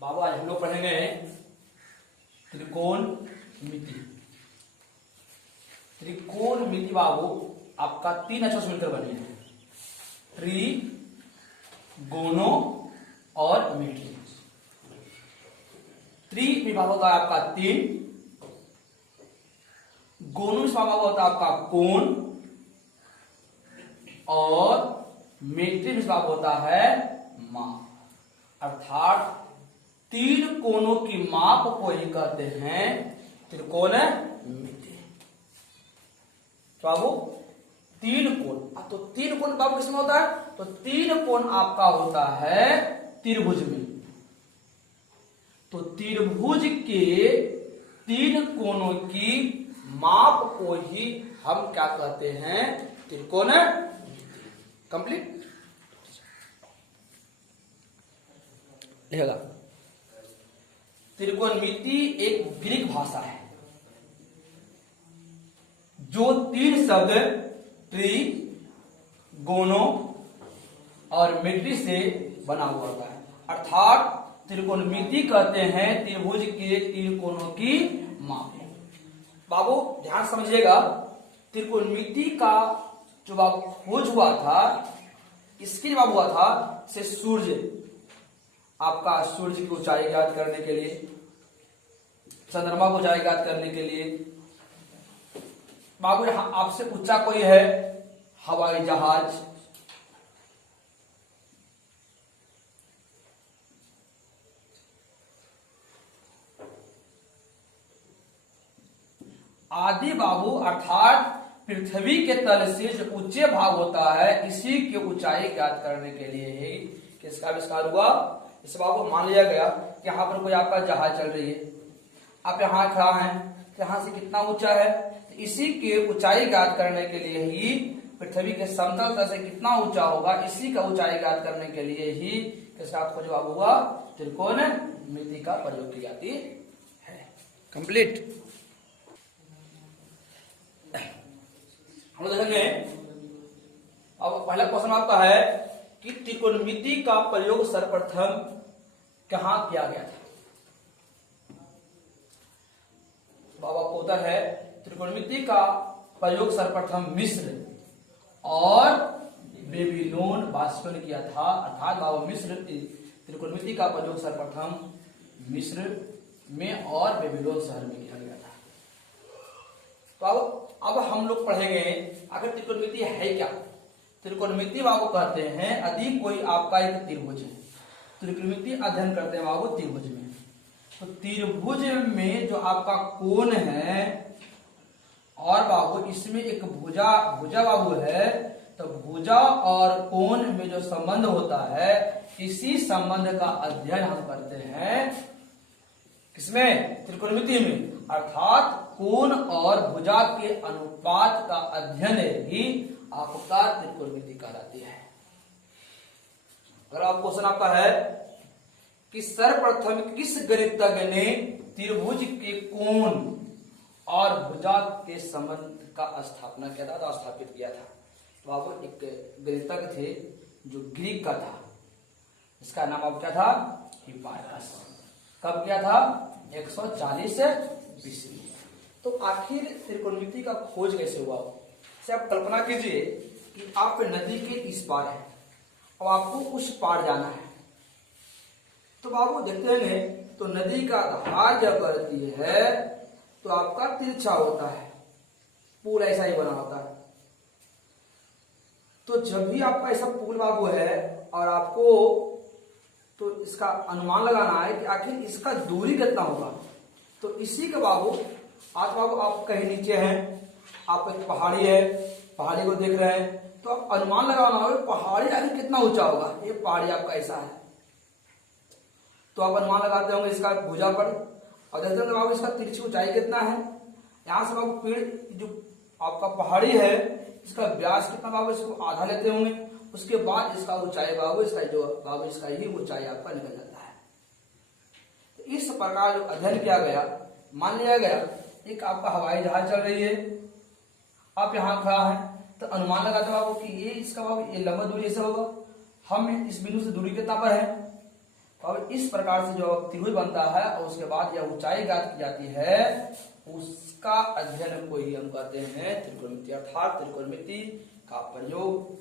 बाबू आज हम लोग पढ़ेंगे त्रिकोण मिति। त्रिकोण मिति बाबू आपका 3 अक्षर से मिलकर बनी है, ट्री, गोनो और मिति। त्रि विभाग होता है आपका 3, गोनो विभाग होता है आपका कोण, और मेट्रिक विभाग होता है माप। अर्थात 3 कोणों की माप को ही कहते हैं त्रिकोण मिति। तो बाबू 3 कोण, तो 3 कोण बाबू किसमें होता है? तो 3 कोण आपका होता है त्रिभुज में। तो त्रिभुज के 3 कोणों की माप को ही हम क्या कहते हैं? त्रिकोण कंप्लीट लिखेगा। त्रिकोणमिति एक ग्रीक भाषा है जो 3 शब्द ट्री, गोनो और मिट्री से बना हुआ होता है। अर्थात त्रिकोणमिति कहते हैं त्रिभुज के 3 कोणों की माप। बाबू ध्यान समझिएगा, त्रिकोणमिति का जो बाबू खोज हुआ था, इसके जब हुआ था से सूर्य, आपका सूर्य की ऊंचाई ज्ञात करने के लिए, चंद्रमा की ऊंचाई ज्ञात करने के लिए। बाबू यहां आपसे ऊंचा कोई है? हवाई जहाज, आदि बाबू। अर्थात पृथ्वी के तल से जो ऊंचे भाग होता है, इसी की ऊंचाई ज्ञात करने के लिए ही किसका आविष्कार हुआ? इस बाबू मान लिया गया कि यहाँ पर कोई आपका जहाज चल रही है, आप यहाँ खड़ा हैं, तो यहाँ से कितना ऊंचा है? तो इसी की ऊंचाई ज्ञात करने के लिए ही, पृथ्वी के समतल तल से कितना ऊंचा होगा, इसी का ऊंचाई ज्ञात करने के लिए ही किसका खोज हुआ? त्रिकोण मिति का प्रयोग की जाती है। कंप्लीट हम लोग देखेंगे। अब पहला क्वेश्चन आपका है कि त्रिकोणमिति का प्रयोग सर्वप्रथम कहां किया गया था? बाबा को उत्तर है त्रिकोणमिति का प्रयोग सर्वप्रथम मिस्र और बेबीलोन वासियों ने किया था। अर्थात बाबा मिस्र, त्रिकोणमिति का प्रयोग सर्वप्रथम मिस्र में और बेबीलोन शहर में किया गया था। तो अब हम लोग पढ़ेंगे आखिर त्रिकोणमिति है क्या। त्रिकोणमिति बाबू कहते हैं यदि कोई आपका एक त्रिभुज है, त्रिकोणमिति अध्ययन करते हैं बाबू त्रिभुज में। तो त्रिभुज में जो आपका कोण है और बाबू इसमें एक भुजा बाबू है, तो भुजा और कोण में जो संबंध होता है, इसी संबंध का अध्ययन हम करते हैं किसमें? त्रिकोणमिति में। अर्थात कोण और भुजा के अनुपात का अध्ययन ही आपका त्रिकोणमिति कहलाती है। अगर आप क्वेश्चन आपका है कि सर्वप्रथम किस गणितज्ञ ने त्रिभुज के कोण और भुजा के संबंध का स्थापना किया था, तो स्थापित किया था? तो आप एक गणितज्ञ थे जो ग्रीक का था, इसका नाम अब क्या था? हिप्पारकस। कब किया था? 140 BC। तो आखिर त्रिकोणमिति का खोज कैसे हुआ? से आप कल्पना कीजिए कि आप नदी के इस पार है और आपको उस पार जाना है। तो बाबू देखते हैं तो नदी का धार जब बढ़ती है तो आपका तिरछा होता है, पुल ऐसा ही बना होता है। तो जब भी आपका ऐसा पुल बाबू है और आपको तो इसका अनुमान लगाना है कि आखिर इसका दूरी कितना होगा। तो इसी के बाबू आज बाबू आप कहीं नीचे हैं, आप एक पहाड़ी है, पहाड़ी को देख रहे हैं, तो आप अनुमान लगाना होगा पहाड़ी आखिर कितना ऊंचा होगा। ये पहाड़ी आपका ऐसा है, तो आप अनुमान लगाते होंगे इसका भुजा पर, और देखते हैं बाबू इसका तिरछी ऊंचाई कितना है। यहाँ से बाबू पेड़ जो आपका पहाड़ी है, इसका व्यास कितना बाबू, इसको आधा लेते होंगे, उसके बाद इसका ऊंचाई बाबू, इसका जो बाबू इसका ही ऊंचाई आपका निकल जाता है। तो इस प्रकार जो अध्ययन किया गया, मान लिया गया एक आपका हवाई जहाज चल रही है, आप यहाँ खड़ा है, तो अनुमान लगाते बाबू कि ये इसका बाबू ये लंबा दूरी ऐसा होगा, हम इस बिंदु से दूरी कितना पर है, तो अब इस प्रकार से जो त्रिभुज बनता है और उसके बाद यह ऊंचाई ज्ञात की जाती है, उसका अध्ययन को ही हम कहते हैं त्रिकोणमिति। अर्थात त्रिकोणमिति का प्रयोग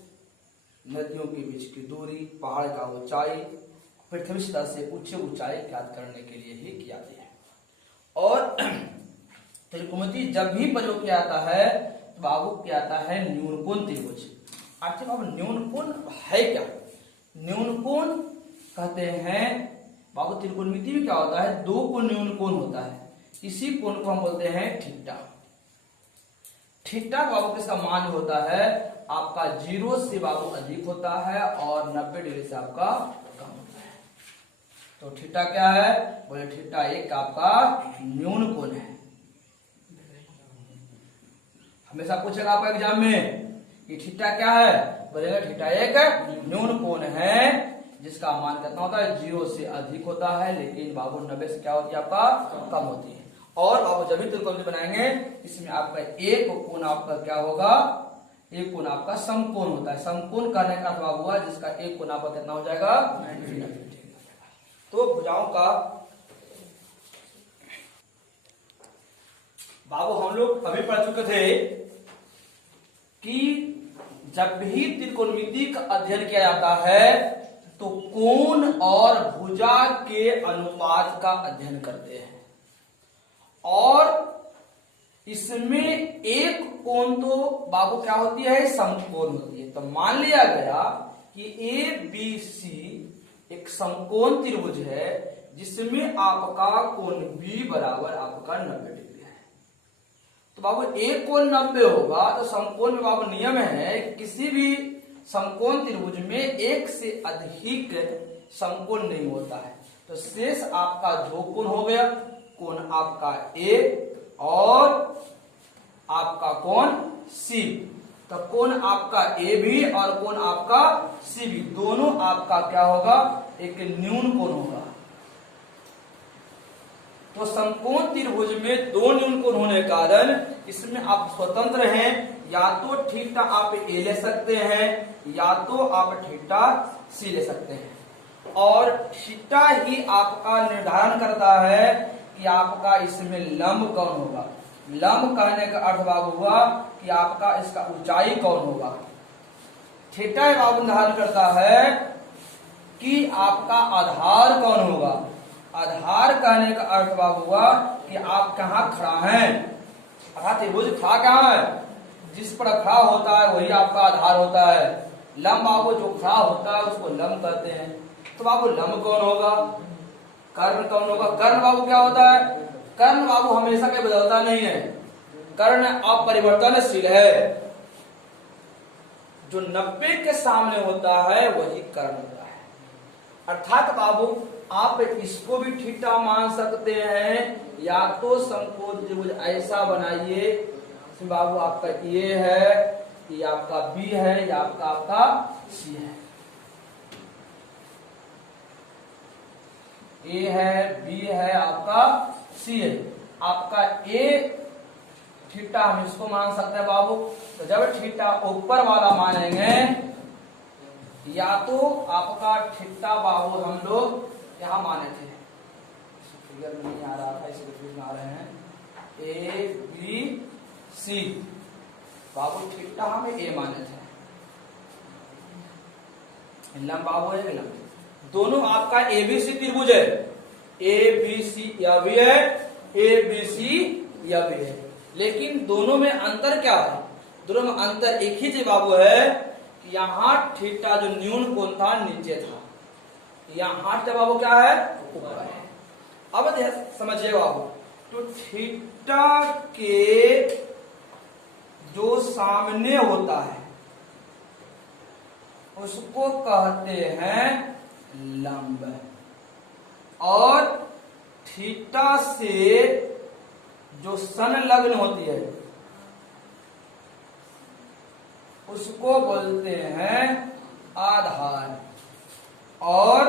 नदियों के बीच की दूरी, पहाड़ का ऊंचाई, पृथ्वी सतह से उच्च ऊंचाई ज्ञात करने के लिए ही किया जाता है। और त्रिकोणमिति जब भी प्रयोग किया जाता है तो बाबू क्या आता है, न्यून कोण त्रिभुज। अच्छा बाबू, न्यून कोण है क्या? न्यून कोण कहते हैं बाबू, त्रिकोणमिति में क्या होता है, दो कोण न्यून कोण होता है। इसी कोण को हम बोलते हैं थीटा। थीटा बाबू किसका मान होता है, आपका 0 से बाबू अधिक होता है और 90 डिग्री से आपका कम होता है। तो थीटा क्या है, बोले थीटा एक आपका न्यून कोण है। हमेशा पूछेगा आपका एग्जाम में कि थीटा क्या है, बोलेगा थीटा एक न्यून कोण है जिसका मान कितना होता है, 0 से अधिक होता है, लेकिन बाबू 90 से क्या होती है, आपका कम होती है। और बाबू जब भी त्रिकोण बनाएंगे इसमें आपका एक कोण आपका क्या होगा, एक कोण आपका समकोण होता है। समकोण करने का अर्थ बाबू हुआ जिसका एक कोण आपका कितना हो जाएगा, 90 डिग्री। तो भुजाओं का बाबू हम लोग अभी पढ़ चुके थे कि जब भी त्रिकोणमिति का अध्ययन किया जाता है तो कोण और भुजा के अनुपात का अध्ययन करते हैं। और इसमें एक कोण तो बाबू क्या होती है, समकोण होती है। तो मान लिया गया कि ए बी सी एक समकोण त्रिभुज है जिसमें आपका कोण बी बराबर आपका 90 डिग्री है। तो बाबू एक कोण 90 होगा तो समकोण में बाबू नियम है किसी भी समकोण त्रिभुज में एक से अधिक समकोण नहीं होता है। तो शेष आपका जो कोण हो गया, कोण आपका ए और आपका कोण सी। तो कोण आपका ए भी और कोण आपका सी भी दोनों आपका क्या होगा, एक न्यून कोण होगा। तो समकोण त्रिभुज में दो न्यून कोण होने के कारण इसमें आप स्वतंत्र हैं, या तो थीटा आप ए ले सकते हैं या तो आप थीटा सी ले सकते हैं। और थीटा ही आपका निर्धारण करता है कि आपका इसमें लंब कौन होगा। लंब कहने का अर्थ बाबू हुआ कि आपका इसका ऊंचाई कौन होगा। थीटा बाबू निर्धारण करता है कि आपका आधार कौन होगा। आधार कहने का अर्थ बाबू हुआ कि आप कहाँ खड़ा हैं, अर्थात त्रिभुज खड़ा कहाँ है, जिस पर खड़ा होता है वही आपका आधार होता है। लंब बाबू जो खड़ा होता है उसको लंब कहते हैं। तो बाबू लंब कौन होगा, कर्ण कौन होगा। कर्ण बाबू क्या होता है, कर्ण बाबू हमेशा के बदलता नहीं है, कर्ण अपरिवर्तनशील है। जो 90 के सामने होता है वही कर्ण होता है। अर्थात बाबू आप इसको भी थीटा मान सकते हैं, या तो समकोण त्रिभुज ऐसा बनाइए बाबू आपका ये है, ये आपका बी है, या आपका सी है। ए है, बी है, आपका सी है। आपका ए थीटा हम इसको मान सकते हैं बाबू। तो जब थीटा ऊपर वाला मानेंगे, या तो आपका थीटा बाबू हम लोग यहां माने थे, फिगर में नहीं आ रहा था, इस फिगर में आ रहे हैं, A B C Babu theta हमें ए माने थे। लंब बाबू है लंब, दोनों आपका एबीसी त्रिभुज है, ए बी सी यह भी है, ए बी सी यह भी है। लेकिन दोनों में अंतर क्या है, दोनों में अंतर एक ही चीज बाबू है कि यहाँ थीटा जो न्यून कोण था नीचे था, यहाँ थीटा बाबू क्या है, ऊपर है। अब समझिए बाबू, तो थीटा के जो सामने होता है उसको कहते हैं लंब, और थीटा से जो संलग्न होती है उसको बोलते हैं आधार। और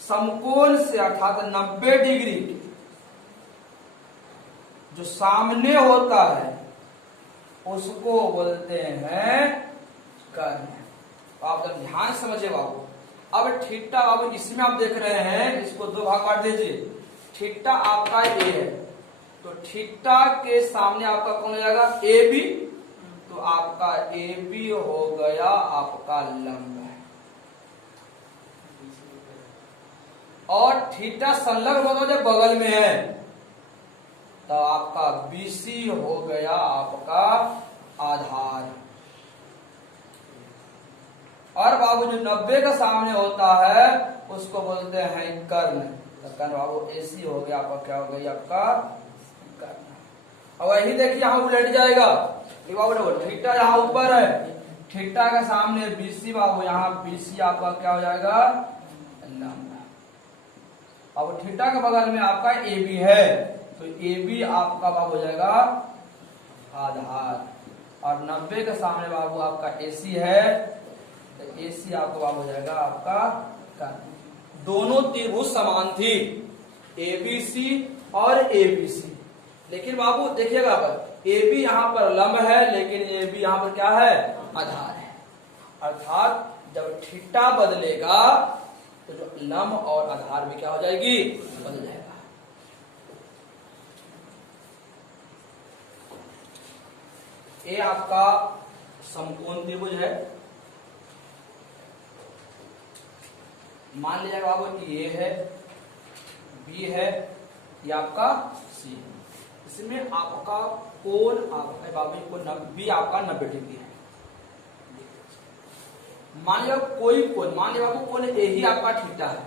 समकोण से अर्थात 90 डिग्री जो सामने होता है उसको बोलते हैं कर्ण। आप जब ध्यान समझे बाबू, अब थीटा, अब इसमें आप देख रहे हैं, इसको दो भाग काट दीजिए। थीटा आपका ए है, तो थीटा के सामने आपका कौन हो जाएगा, ए बी। तो आपका ए बी हो गया आपका लंब है। और थीटा संलग्न होगा जब बगल में है, तो आपका बीसी हो गया आपका आधार। और बाबू जो 90 का सामने होता है उसको बोलते हैं कर्ण। तो कर्ण बाबू एसी हो गया आपका, क्या हो गया आपका कर्ण। और वही देखिए यहां उलट जाएगा, ये बाबू देखो थीटा यहाँ ऊपर है, थीटा के सामने बीसी बाबू, यहाँ बीसी आपका क्या हो जाएगा लंब। अब थीटा के बगल में आपका ए बी है, तो ए बी आपका बाबू हो जाएगा आधार। और 90 के सामने बाबू आपका एसी है, तो एसी आपका बाबू हो जाएगा आपका कर्ण। दोनों त्रिभुज समान थी, एबीसी और एबीसी। लेकिन बाबू देखिएगा ए बी यहाँ पर लंब है, लेकिन ए बी यहाँ पर क्या है आधार है। अर्थात जब थीटा बदलेगा तो जो लंब और आधार भी क्या हो जाएगी, बदल जाएगा। ये आपका समकोण त्रिभुज है। मान लीजिएगा बाबू कि ये है, बी है, ये आपका सी। इसमें आपका कोण आपका बाबू को बी आपका 90 डिग्री है। मान लिया कोई कोण, मान लिया बाबू कोण ए ही आपका थीटा है,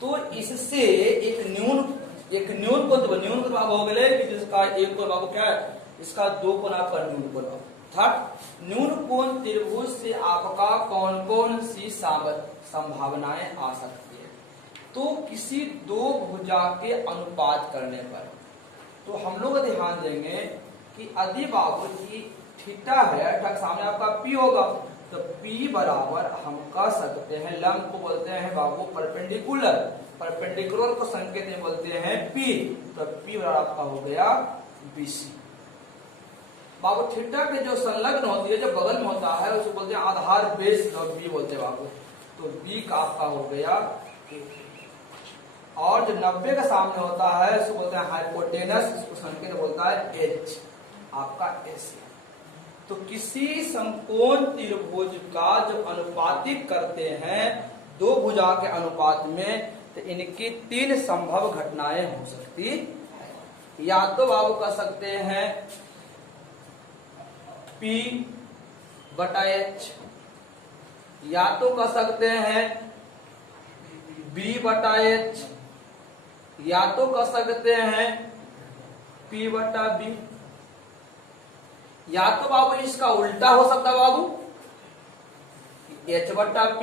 तो इससे एक न्यून कोण, तो न्यून कोण बाबू हो गए कि जिसका एक कोण बाबू क्या है, इसका दो कोण आपका न्यून कोण। अर्थात न्यून कोण त्रिभुज से आपका कौन कौन सी संभावनाएं आ सकती है। तो किसी दो भुजा के अनुपात करने पर तो हम लोग ध्यान देंगे कि यदि बाबू की थीटा है, अर्थात सामने आपका पी होगा, तो पी बराबर हम कह सकते हैं, लंब को बोलते हैं बाबू परपेंडिकुलर, परपेंडिकुलर को संकेत में बोलते हैं पी। तो पी बराबर आपका हो गया बीसी। बाबू थीटा के जो संलग्न होती है, जो बगल में होता है, उसको बोलते हैं आधार बेस, और बी बोलते हैं बाबू। तो बी का आपका हो गया, और जो 90 के सामने होता है उसको बोलते हैं हाइपोटेनस, इसको संकेत बोलता है एच, आपका एस। तो किसी समकोण त्रिभुज का जब अनुपातिक करते हैं दो भुजा के अनुपात में, तो इनकी तीन संभव घटनाएं हो सकती है। या तो बाबू कह सकते हैं P बटा H, या तो कह सकते हैं B बटा H, या तो कह सकते हैं P बटा B, या तो बाबू इसका उल्टा हो सकता है बाबू H बटा P,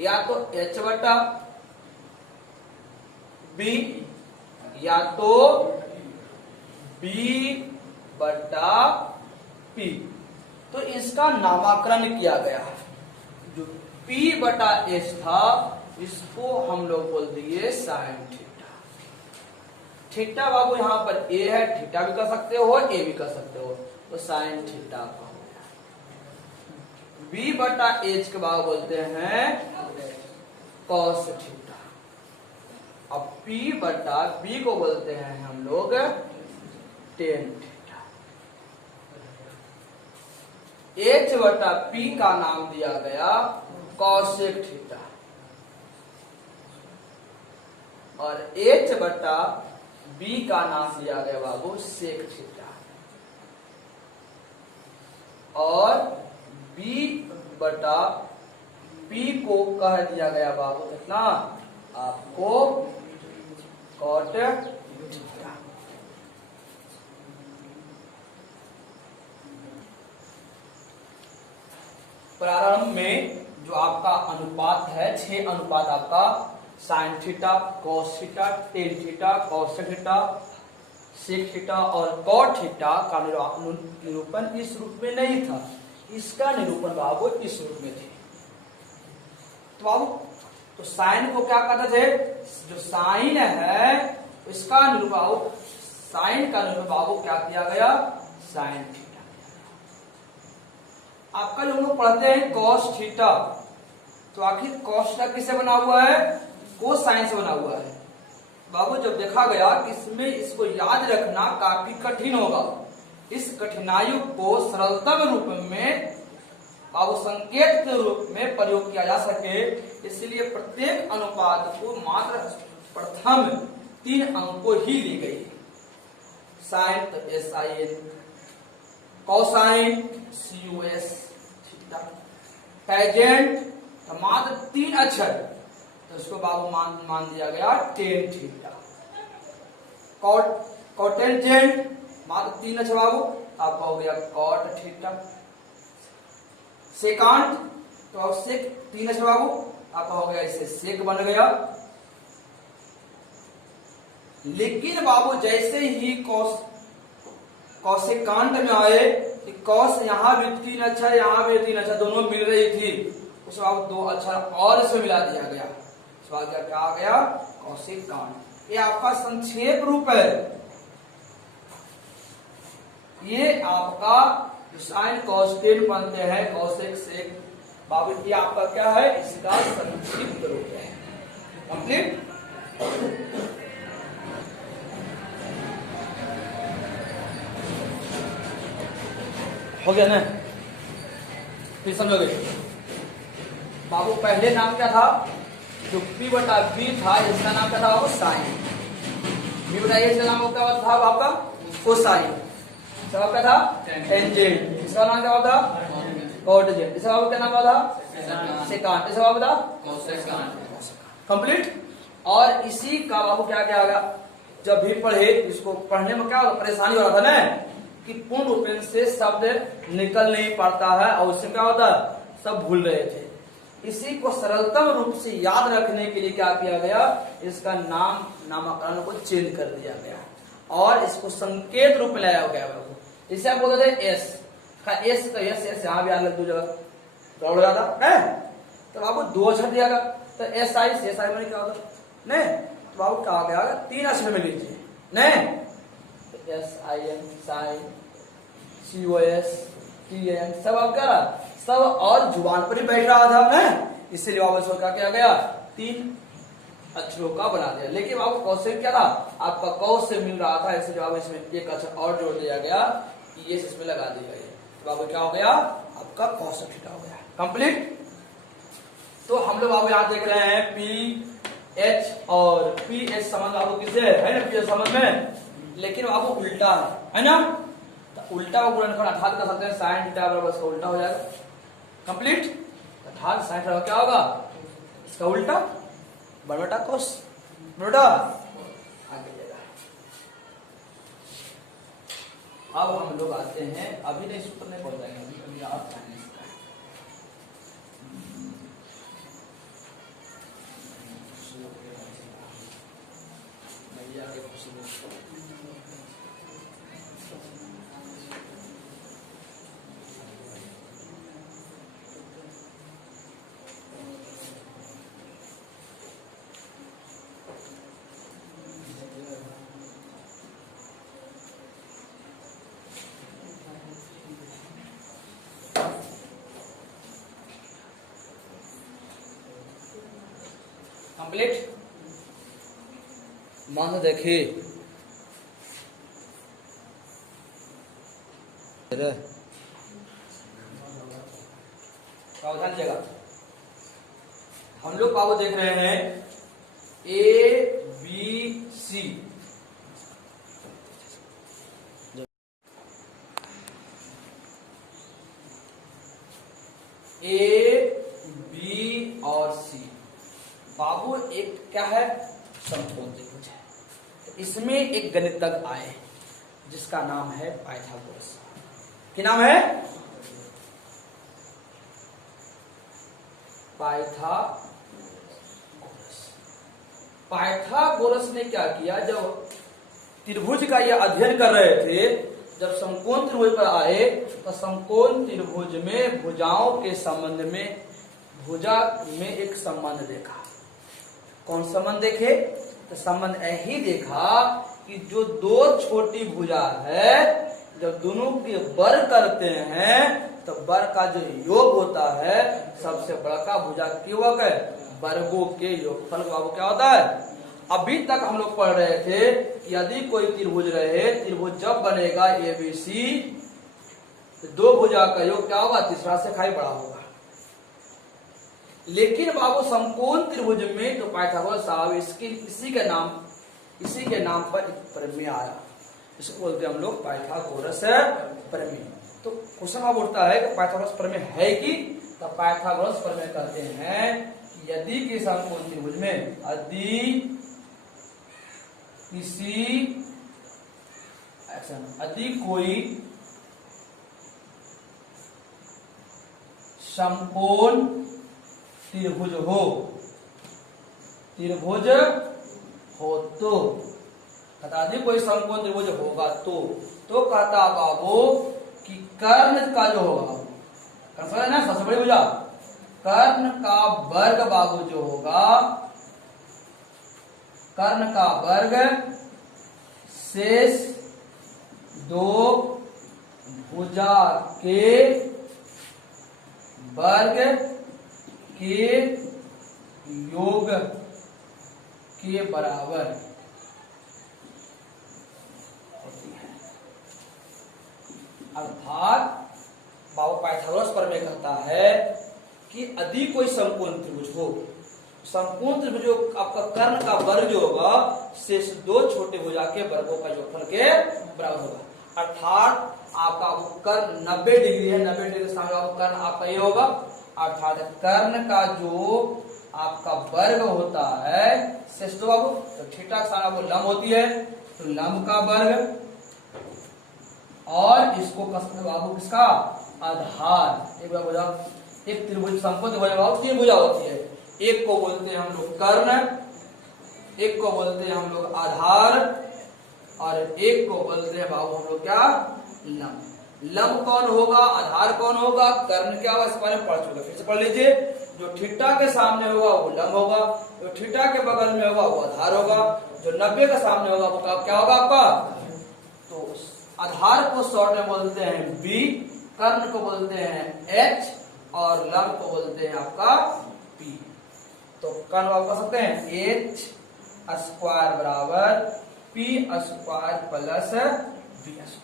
या तो H बटा B, या तो B बटा P। तो इसका नामकरण किया गया है। जो P बटा H था इसको हम लोग बोल दिए साइन थीटा। थीटा बाबू यहाँ पर A है, थीटा भी कर सकते हो, A भी कर सकते हो, तो साइन थीटा का हो गया। B बटा H के बाबू बोलते हैं कॉस थीटा। अब P बटा B को बोलते हैं हम लोग टेन थीटा। H बटा P का नाम दिया गया कॉसेक थीटा, और H बटा B का नाम दिया गया बाबू सेक थीटा, और B बटा P को कह दिया गया बाबू कितना आपको कॉट थीटा। प्रारंभ में जो आपका अनुपात है 6 अनुपात आपका sine theta, cos theta, tan theta, cosec theta, sec theta और कॉट थीटा का निरूपण इस रूप में नहीं था। इसका निरूपण बाबू इस रूप में थे। तो बाबू तो साइन को क्या कहते थे, जो साइन है इसका निरूपण बाबू, साइन का निरूपण बाबू क्या किया गया साइन थीटा। आपका जो हम लोग पढ़ते हैं cos थीटा, तो आखिर cos थीटा किससे बना हुआ है? कोसाइन से बना हुआ है। बाबू जब देखा गया कि इसमें इसको याद रखना काफी कठिन होगा, इस कठिनाई को सरलतम रूप में बाबू संकेत के रूप में प्रयोग किया जा सके, इसलिए प्रत्येक अनुपात को मात्र प्रथम 3 अंकों ही ली गई। साइन तो SIN, cosine COS theta, tangent तो मात्र 3 अक्षर, तो इसको बाबू मान दिया गया टेन थीटा। कोटेंजेंट मात्र 3 अक्षर बाबू, आपका हो गया कॉट थीटा। सेकांट तो अब सेक 3 अक्षर बाबू, आपका हो गया इससे सेक बन गया। लेकिन बाबू जैसे ही कॉसेकांट में आए, कॉस यहाँ भी 3 अक्षर, यहाँ भी 3 अक्षर, दोनों मिल रही थी, उस बाबू 2 अक्षर और इसमें मिला दिया गया, क्या आ गया? कॉसेकांट। ये आपका संक्षेप रूप है, ये आपका साइन कॉस्टेन बनते हैं कॉसेक सेक बाबू, ये आपका क्या है? इसका संक्षिप्त रूप है। कंप्लीट हो गया ना? फिर समझोगे बाबू, पहले नाम क्या था? जो P बटा B था, इसका नाम क्या था? वो साइन। B बटा A इसका नाम क्या था आपका? कोसाइन। इसका क्या था? टेंजेंट। इसका नाम क्या होता? कोटेंजेंट। इसका क्या नाम था? सेकांट। इसका बता कंप्लीट। और इसी का बाबू क्या क्या आ गया? जब भी पढ़े, इसको पढ़ने में क्या परेशानी हो रहा था ना, कि पूर्ण रूप से शब्द निकल नहीं पाता है, और उससे क्या होता है? सब भूल रहे थे। इसी को सरलतम रूप से याद रखने के लिए क्या किया गया? इसका नामकरण को चेंज कर दिया गया और इसको संकेत रूप में लाया गया। इसे आप बोलते थे एस का, एस तो एस यहाँ भी अलग 2 जगह दौड़ जाता है, तो बाबू 2 अक्षर दिया गया, तो SI में क्या होता नहीं, तो बाबू क्या आ गया? 3 अक्षर में लीजिए नहीं, तो SIN साइन COS TN सब आप क्या रहा? सब और जुबान पर ही बैठ रहा था ना, इसलिए बाबू इसको क्या किया गया? 3 अक्षरों का बना दिया। लेकिन बाबू कौशल क्या था? आपका कौ से मिल रहा था, इसलिए बाबू इसमें 1 अक्षर और जोड़ दिया गया, ये इसमें लगा दिया गया, तो बाबू क्या हो गया? आपका कौशल थीटा हो गया। कंप्लीट। तो हम लोग बाबू यहाँ देख रहे हैं PH और PH समझ बाबू किसे है ना? PH समझ में, लेकिन बाबू उल्टा है ना, तो उल्टा को गुणनखंड अर्थात कर सकते हैं साइन थीटा बराबर इसका उल्टा हो जाएगा। कंप्लीट। अर्थात साइन थीटा क्या होगा? इसका उल्टा बटा कोस बटा आगे जाएगा। अब हम लोग आते हैं, अभी नहीं सूत्र नहीं पढ़ जाएंगे, अभी आप मैया के खुशी कंप्लीट। मान देखिए सावधान जगह, हम लोग बाबू देख रहे हैं ABC, A B और C। बाबू एक क्या है? समकोण त्रिभुज है। इसमें एक गणितज्ञ आए जिसका नाम है पाइथागोरस। क्या नाम है? पाइथागोरस ने क्या किया? जब त्रिभुज का यह अध्ययन कर रहे थे, जब समकोण त्रिभुज पर आए, तो समकोण त्रिभुज में भुजाओं के संबंध में भुजा में एक संबंध देखा। कौन संबंध देखे? तो संबंध यही देखा कि जो 2 छोटी भुजा है, जब दोनों के वर्ग करते हैं तो वर्ग का जो योग होता है सबसे बड़ा भुजा के योग है, वर्गों के योगफल बाबू क्या होता है। अभी तक हम लोग पढ़ रहे थे कि यदि कोई त्रिभुज रहे, त्रिभुज जब बनेगा एबीसी, दो भुजा का योग क्या होगा, तीसरा से खाई बड़ा होगा। लेकिन बाबू समकोण त्रिभुज में तो पाइथागोरस साहब इसी के नाम पर एक प्रमेय आया, इसको बोलते हैं हम लोग पाइथागोरस प्रमेय। तो क्वेश्चन अब उठता है कि पाइथागोरस प्रमेय है कि, तो पाइथागोरस प्रमेय कहते हैं कि यदि किसी समकोण त्रिभुज में यदि कोई समकोण त्रिभुज हो तो कहता जी कोई समकोण त्रिभुज होगा तो कहता बाबू कि कर्ण का जो होगा, कर्ण ना सबसे बड़ी भुजा, कर्ण का वर्ग बाबू जो होगा, कर्ण का वर्ग शेष दो भुजा के वर्ग के योग के बराबर होती है। अर्थात बाबू पाइथागोरस प्रमेय कहता है कि यदि कोई समकोण त्रिभुज हो, समकोण त्रिभुज आपका कर्ण का वर्ग जो होगा शेष दो छोटे भुजा के वर्गों का योगफल के बराबर होगा। अर्थात आपका कर्ण 90 डिग्री है, 90 डिग्री के सामने आपका कर्ण आपका ये होगा, अर्थात कर्ण का जो आपका वर्ग होता है शेष दो बाबू, तो थीटा के सामने आपको लंब होती है, तो लंब का वर्ग, और इसको बाबू किसका आधार, एक बार बोला, एक त्रिभुज समकोण त्रिभुज बाबू तीन भुजा होती है, एक को बोलते हैं हम लोग कर्ण, एक को बोलते हैं हम लोग आधार, और एक को बोलते हैं बाबू हम लोग क्या, लंब। लंब कौन होगा, आधार कौन होगा, कर्ण क्या होगा, इस बारे में पढ़ चुके, फिर से पढ़ लीजिए। जो थीटा के सामने होगा वो लंब होगा, जो थीटा के बगल में होगा वो आधार होगा, जो 90 के सामने होगा वो क्या होगा आपका, तो आधार को शॉर्ट में बोलते हैं बी, कर्ण को बोलते हैं एच, और लंब को बोलते हैं आपका पी। तो कर्ण आप कर सकते हैं एच स्क्वायर बराबर P square plus B square.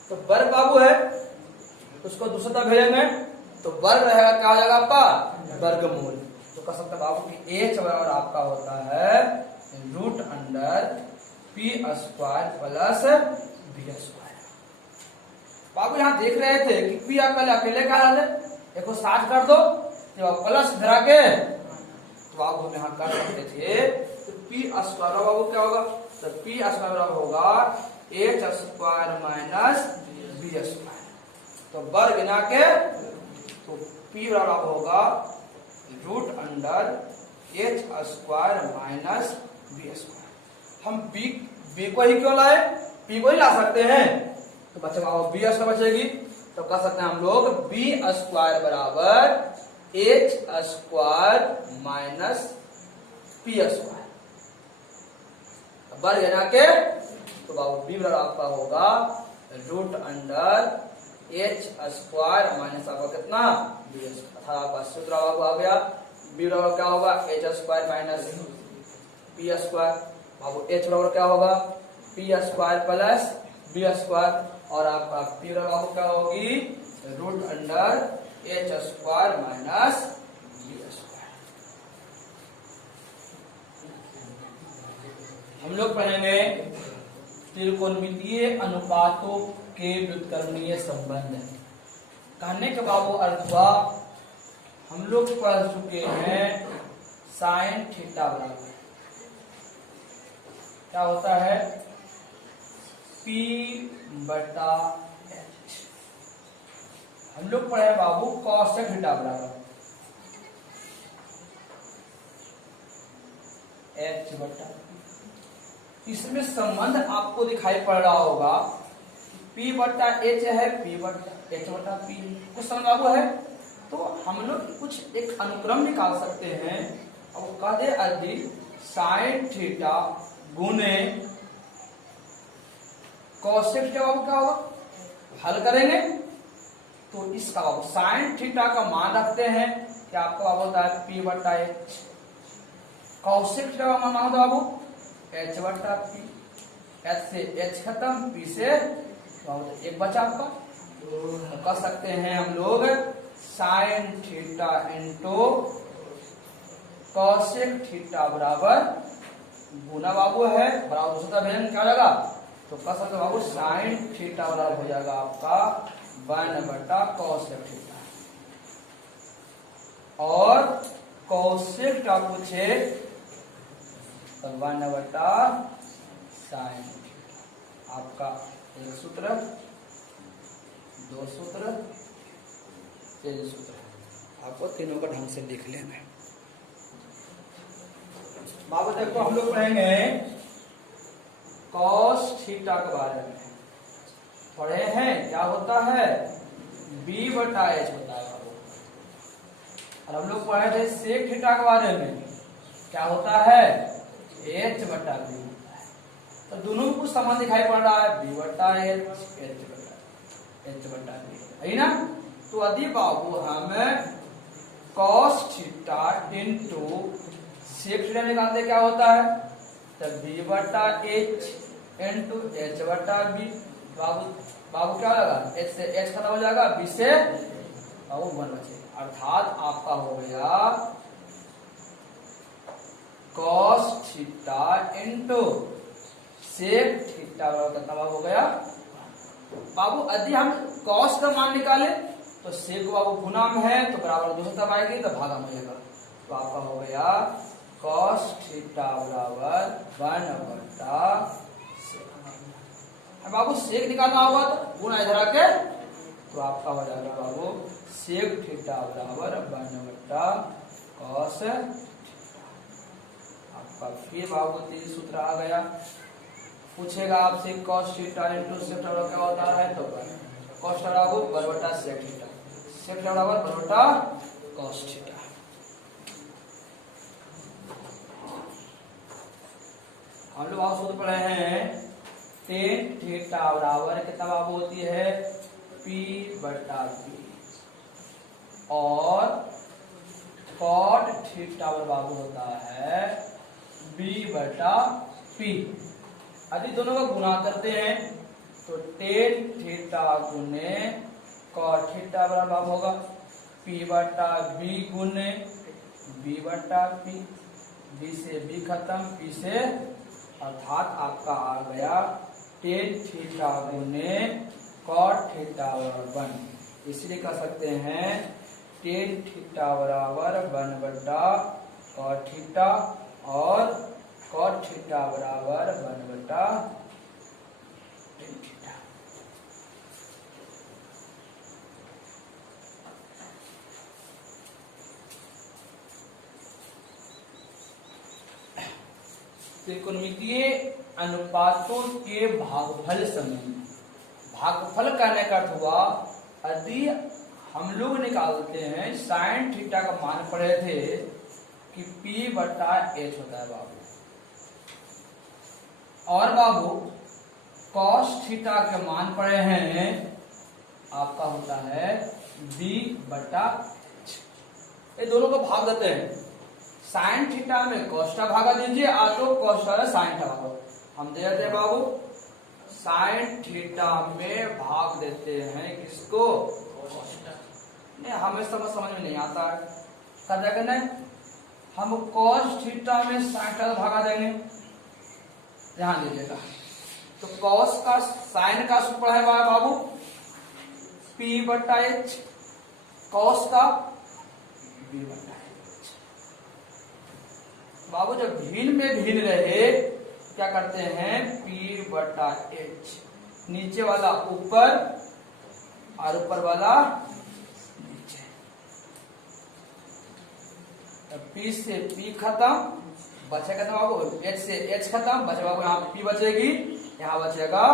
तो वर्ग बाबू है, उसको दूसरा भेजेंगे तो वर्ग रहेगा, क्या हो जाएगा आपका वर्गमूल। तो कह सकते हैं बाबू की एच बराबर आपका होता है root under P square plus B square. बाबू यहाँ देख रहे थे कि पी आप पहले अकेले का है, एक को 60 कर दो, जब आप प्लस धरा के तो आप हम यहाँ कर सकते थे, तो पी स्क्वायर बाबू क्या होगा, तो पी स्क्वायर बराबर होगा H square minus B square. तो वर्ग ना के तो पी बराबर होगा root under H square minus B square. हम बी को ही क्यों लाए, पी को ही ला सकते हैं, तो बचेगा बी स्क्वायर बचेगी। तो कह सकते हैं हम लोग बी स्क्वायर बराबर H square minus P square. वर्ग है ना के, तो बाबू बी बराबर आपका होगा root under H square minus आपका कितना बी स्क्वायर। आपका सूत्र आ गया, बी बराबर क्या होगा H square minus P square. बाबू एच बराबर क्या होगा P square plus B square, और आपका पी बराबर क्या होगी root under H square minus B square. हम लोग पढ़ेंगे त्रिकोणमितीय अनुपातों के व्युत्क्रमणीय संबंध। कहने के बाबू अर्थ हुआ, हम लोग पढ़ चुके हैं साइन थीटा बराबर क्या होता है P बटा H। हम लोग पढ़े बाबू कॉसेक थीटा बराबर H बटा। इसमें संबंध आपको दिखाई पड़ रहा होगा, P बटा H है, P बटा H बटा P कुछ समझ बाबू है। तो हम लोग कुछ एक अनुक्रम निकाल सकते हैं, और कह दे यदि साइन थीटा गुने कॉसेक थीटा बाबू क्या होगा, हल करेंगे तो इसका बाबू साइन थीटा का मान रखते हैं कि आपका बाबू होता है पी बटा एच। कौशिक थीटा का मान होता है बाबू एच बटा पी। एच से एच खत्म, पी से बाबू एक बचा आपका। तो कर सकते हैं हम लोग sine theta into Kaushik theta बराबर गुना बाबू है बराबर दूसरा भेजन क्या हो जाएगा। तो कर सकते हो बाबू साइन थीटा बराबर हो जाएगा आपका 1 बटा कौशिक थीटा। और कौशिक थीटा पूछे तो 1 बटा साइन थीटा। आपका एक सूत्र, दो सूत्र, तीन सूत्र, आपको तीनों का ढंग से लिख लेना। बाबू देखो हम लोग पढ़ेंगे कॉस थीटा के बारे में। पढ़े हैं क्या होता है बी बटा एच होता है बाबू। और हम लोग पढ़े थे सेक थीटा के बारे में, क्या होता है एच बटा बी होता है। तो दोनों में कुछ समान दिखाई पड़ रहा है बी बटा एच, एच बटा बी है ना। तो यदि बाबू हमें cos theta into sec theta निकालते क्या होता है तो बी बटा एच इंटू एच बटा बी। बाबू क्या लगा एच से एच खत्म हो जाएगा, बी से बाबू 1 बचेगा। अर्थात आपका हो गया cos theta into sec theta बराबर कितना बाबू हो गया बाबू। यदि हम कॉस का मान निकाले तो सेक बाबू गुना में है तो बराबर दूसरी तरफ आएगी तो भागा में जाएगा। तो आपका हो गया कॉस थीटा बराबर 1 बटा सेक। बाबू सेक निकालना होगा तो गुना इधर आके तो आपका हो जाएगा बाबू सेक थीटा बराबर 1 बटा कॉस। आपका फिर बाबू तीन सूत्र आ गया। पूछेगा आपसे cos theta into sec theta क्या होता है तो कॉस थीटा बराबर 1 बटा सेक थीटा, सेक थीटा बराबर 1 बटा कॉस थीटा। हम लोग आप सूत्र पढ़े हैं टेन थीटा बराबर कितना बाबू होती है पी बटा बी। और कॉट थीटा बाबू होता है बी बटा पी। यदि दोनों का गुणा करते हैं तो टेन थीटा गुने कॉट थीटा बराबर बाबू होगा पी बटा बी गुने बी बटा पी। बी से बी खत्म, पी से अर्थात आपका आ गया टेन थीटा गुने कॉट थीटा बराबर 1। इसलिए कह सकते हैं टेन थीटा बराबर 1 बटा कॉट थीटा और कॉट थीटा बराबर 1 बटा टेन थीटा। त्रिकोणमितीय अनुपातों के भागफल संबंध। भागफल कहने का अर्थ हुआ यदि हम लोग निकालते हैं साइन थीटा का मान पढ़े थे कि P बटा एच होता है बाबू। और बाबू कॉस थीटा के मान पढ़े हैं आपका होता है B बटा एच। ये दोनों को भाग देते हैं। साइन थीटा में कोष्टा भागा दीजिए, आटो कोष्टा में साइन थीटा भागो। हम दे देते हैं बाबू साइन थीटा में भाग देते हैं किसको कोष्टा। नहीं हमें समझ में नहीं आता क्या करना है। हम कोस थीटा में साइन थीटा भागा देंगे, ध्यान दीजिएगा। तो कॉस का साइन का सूत्र है बाबू P बटा एच, कॉस का B बटा एच। बाबू जब भिन्न में भिन्न रहे क्या करते हैं P बटा एच, नीचे वाला ऊपर और ऊपर वाला नीचे। P से P खत्म, बचेगा तो बाबू H से H खत्म, बचे बाबू यहाँ P बचेगी, यहाँ बचेगा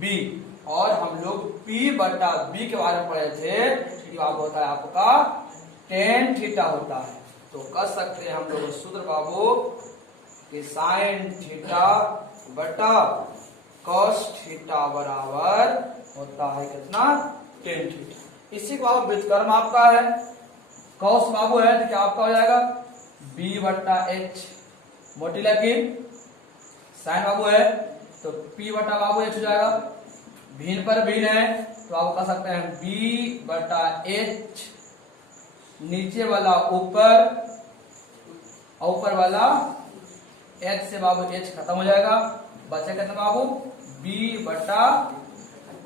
B। और हम लोग P बटा B के बारे में पढ़े थे कि बाबू होता है आपका टेन थीटा होता है। तो कर सकते हैं हम लोग सूत्र बाबू कि साइन थीटा बटा कॉस थीटा बराबर होता है कितना टेन थीटा। इसी को बाबू व्युत्क्रम आपका है, कौस बाबू है तो क्या आपका हो जाएगा b बट्टा h, मोटी लकीर साइन बाबू है तो p बटा बाबू h हो जाएगा, भिन्न पर भिन्न है तो आप कह सकते हैं b बटा h, नीचे वाला ऊपर और ऊपर वाला h से बाबू h खत्म हो जाएगा, बचे कितना बाबू b बटा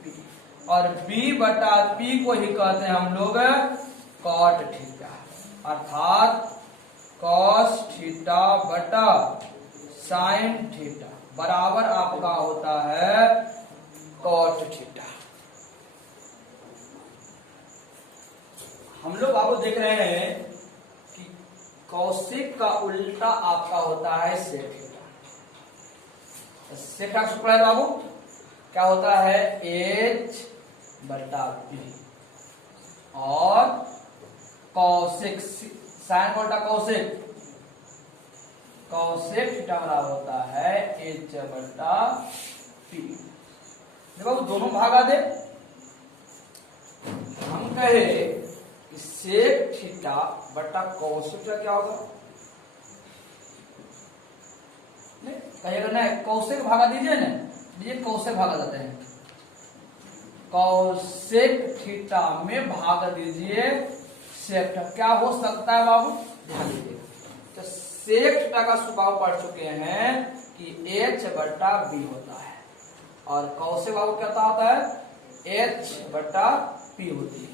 p, और b बटा p को ही कहते हैं हम लोग कॉट थीटा, अर्थात कॉस थीटा बटा साइन थीटा बराबर आपका होता है कॉट थीटा। हम लोग आपको देख रहे हैं कि कौशिक का उल्टा आपका होता है सेक थीटा। सेक का सूत्र है बाबू क्या होता है h बटा p, और कौशिक साइन उल्टा कौशिक, कौशिक थीटा बराबर होता है h बटा p। देखो दोनों भागा दे, हम कहे कि सेक थीटा बटा कौशिक थीटा क्या होगा, कहिएगा ना कौशिक भागा दीजिए ना, ये कौशिक भागा जाते हैं, कौशिक थीटा में भाग दीजिए सेक थीटा, क्या हो सकता है बाबू ध्यान दीजिए। तो सेक थीटा का स्वभाव पढ़ चुके हैं कि h बटा b होता है, और कौशिक बाबू क्या होता है h बटा p होती है।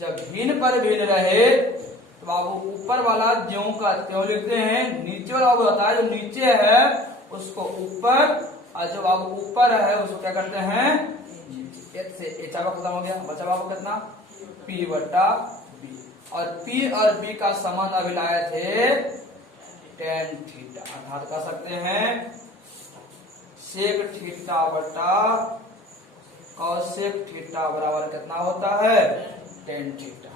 जब भिन्न पर भिन्न रहे तो बाबू ऊपर वाला ज्यों का त्यों लिखते हैं, नीचे वाला बाबू होता है जो नीचे है उसको ऊपर, और जो बाबू ऊपर है उसको क्या करते हैं h से h आपका खत्म हो गया, बचा बाबू कितना p बटा b, और p और b का संबंध अभी लाए थे tan थीटा, अर्थात कह सकते हैं सेक थीटा बटा कौशिक थीटा बराबर कितना होता है tan थीटा।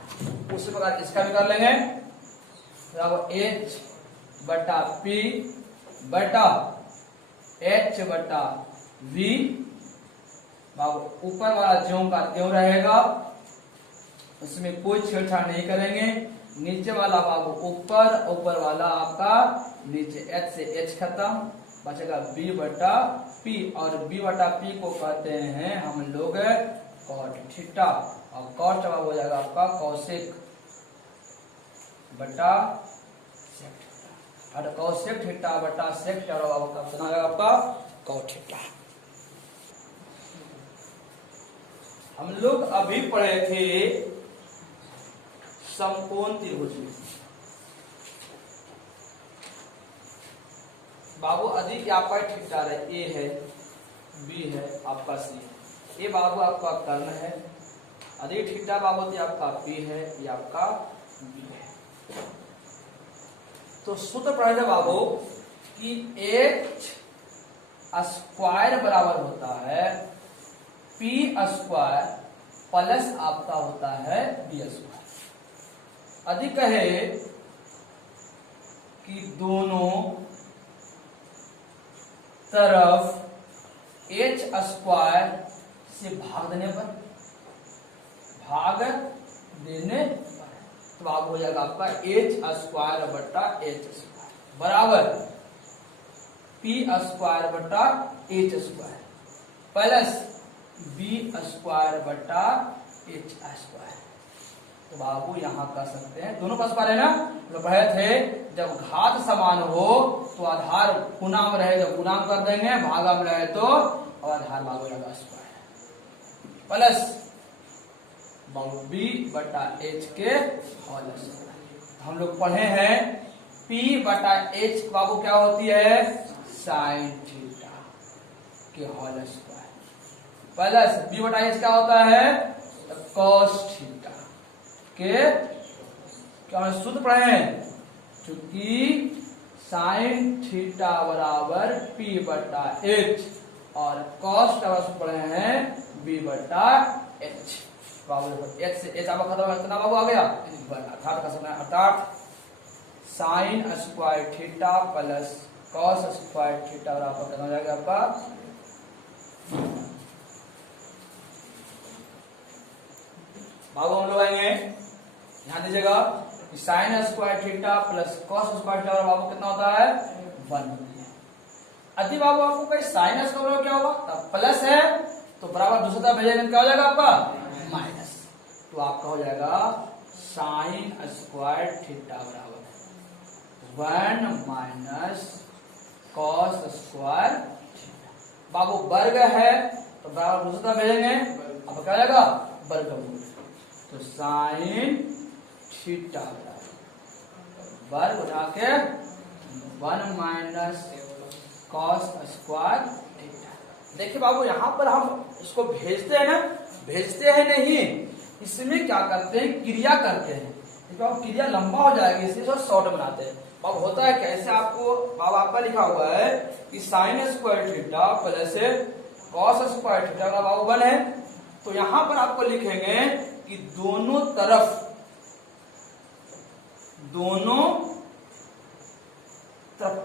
उसी प्रकार इसका भी कर लेंगे, h बटा p बटा h बटा v, बाबू ऊपर वाला ज्यों का त्यों रहेगा, उसमें कोई छेड़छाड़ नहीं करेंगे, नीचे वाला बाबू ऊपर, ऊपर वाला आपका नीचे, h से h खत्म, बचेगा b बटा p, और b बटा p को कहते हैं हम लोग कॉट थीटा, और कॉट जवाब हो जाएगा आपका कौशिक बटा सेक थीटा, और कौशिक थीटा बटा सेक थीटा कितना आएगा आपका कॉट थीटा। हम लोग अभी पढ़े थे समकोण त्रिभुज में, बाबू अधिक आपका थीटा है, ए है बी है आपका सी है, ये बाबू आपका कर्ण है, अधिक थीटा बाबू ये आपका पी है, ये आपका बी है। तो सूत्र पढ़े थे बाबू कि h स्क्वायर बराबर होता है p स्क्वायर प्लस आपका होता है b स्क्वायर। अधिक है कि दोनों तरफ h स्क्वायर से भाग देने पर, तो आप हो जाएगा आपका h स्क्वायर बटा h स्क्वायर बराबर p स्क्वायर बटा h square plus b square बटा h स्क्वायर। तो बाबू यहाँ कर सकते हैं दोनों का स्क्वायर है ना, तो पढ़े थे जब घात समान हो तो आधार गुना में रहे तो गुना कर देंगे, भागा में रहे तो आधार भाग हो जाएगा स्क्वायर प्लस b बटा h के होल स्क्वायर। हम लोग पढ़े हैं p बटा h बाबू क्या होती है साइन थीटा के होल स्क्वायर प्लस b बटा h क्या होता है कॉस थीटा के, क्या सूत्र पढ़े हैं क्योंकि साइन थीटा बराबर p बटा h और कॉस पढ़े हैं b बटा h। बाबू h से h आपका खत्म, कितना बाबू आ गया अर्थात का समय, अर्थात sign square theta plus cos square theta बराबर कितना हो जाएगा आपका बाबू हम लोग आएंगे, ध्यान दीजिएगा, sine square theta plus cos square theta बाबू कितना होता है 1 होती है। यदि बाबू आपको कहीं साइन स्क्वायर क्या होगा, तब प्लस है तो बराबर दूसरा तरफ भेजेंगे क्या हो जाएगा आपका माइनस, तो आपका हो जाएगा साइन स्क्वायर थीटा बराबर 1 माइनस कॉस स्क्वायर थीटा। बाबू वर्ग है तो बराबर दूसरा तरफ भेजेंगे, अब क्या हो जाएगा वर्गमूल, तो साइन थीटा वर्ग उठा के 1 माइनस कॉस स्क्वायर थीटा। देखिए बाबू यहाँ पर हम इसको भेजते हैं ना, भेजते हैं नहीं, इसमें क्या करते हैं क्रिया करते हैं, क्योंकि अब क्रिया लंबा हो जाएगी इसलिए थोड़ा शॉर्ट बनाते हैं। अब होता है कैसे, आपको बाबू आपका लिखा हुआ है कि sign square theta plus cos square theta का बाबू 1 है, तो यहां पर आपको लिखेंगे कि दोनों तरफ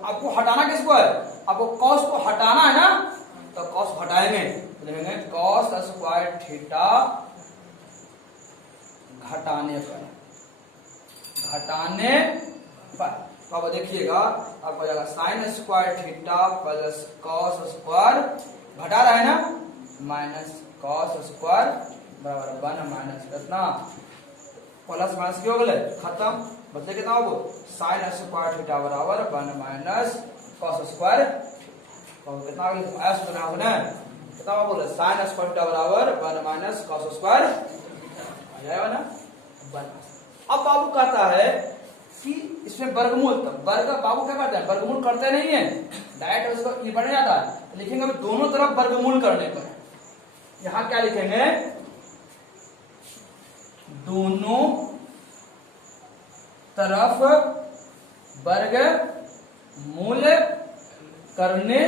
आपको हटाना किसको है, आपको कॉस को हटाना है ना, तो कॉस हटाएंगे तो लिखेंगे कॉस स्क्वायर थीटा घटाने पर तो अब देखिएगा आपको जाएगा sign square theta plus cos square घटा रहा है ना माइनस कॉस स्क्वायर बराबर 1 माइनस कितना प्लस माइनस क्यों हो गए खत्म, बदले कितना हो साइन स्क्वायर थीटा बराबर 1 माइनस कॉस स्क्वायर कितना एस बना होना कितना बोले साइन स्क्वायर थीटा बराबर 1 माइनस कॉस स्क्वायर आ जाएगा ना 1। अब बाबू कहता है कि इसमें वर्गमूल, वर्ग बाबू क्या करते हैं वर्गमूल करते नहीं है डायरेक्ट उसको ये बन जाता है, लिखेंगे अब दोनों तरफ वर्गमूल करने पर यहां क्या लिखेंगे दोनों तरफ वर्गमूल करने,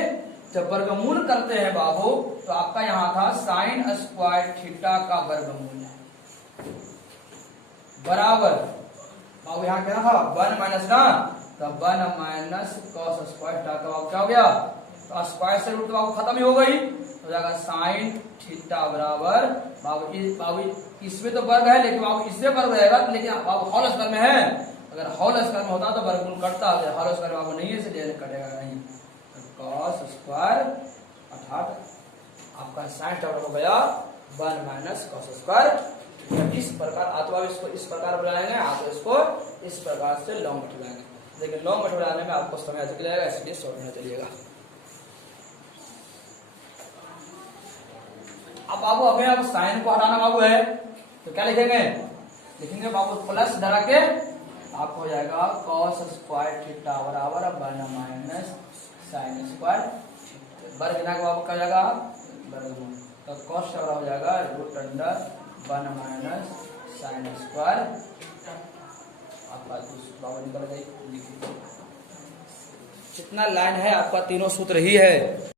जब वर्गमूल करते हैं बाबू तो आपका यहां था साइन स्क्वायर थीटा का वर्गमूल है बराबर बाबू यहाँ क्या था 1 माइनस ना, तो 1 माइनस कॉस स्क्वायर थीटा का बाबू क्या हो गया, तो स्क्वायर से रूट बाबू खत्म ही हो गई, हो जाएगा साइन थीटा बराबर बाबू इसमें तो वर्ग है लेकिन बाबू इससे वर्ग रहेगा, लेकिन बाबू होल स्क्वायर में है, अगर होल स्क्वायर में होता तो वर्गमूल कटता, अगर होल स्क्वायर बाबू नहीं है इसलिए कटेगा नहीं, तो कॉस स्क्वायर अर्थात आपका साइन थीटा हो गया 1 माइनस कॉस स्क्वायर। इस प्रकार अथवा इसको इस प्रकार बुलाएंगे, आप इसको इस प्रकार से लॉन्ग मेथड बुलाएंगे, लेकिन लॉन्ग मेथड बुलाने में आपको समय अधिक लगेगा इसलिए शॉर्ट में चलिएगा। अब बाबू अभी आप साइन को हटाना बाबू है तो क्या लिखेंगे, लिखेंगे बाबू प्लस धरा के आपको हो जाएगा कॉस स्क्वायर थीटा बराबर 1 माइनस साइन स्क्वायर, वर्ग के बाबू क्या हो जाएगा वर्गमूल, तो कॉस हो जाएगा root under 1 minus sine square आपका बाबू निकल गई। जितना लाइन है आपका तीनों सूत्र ही है।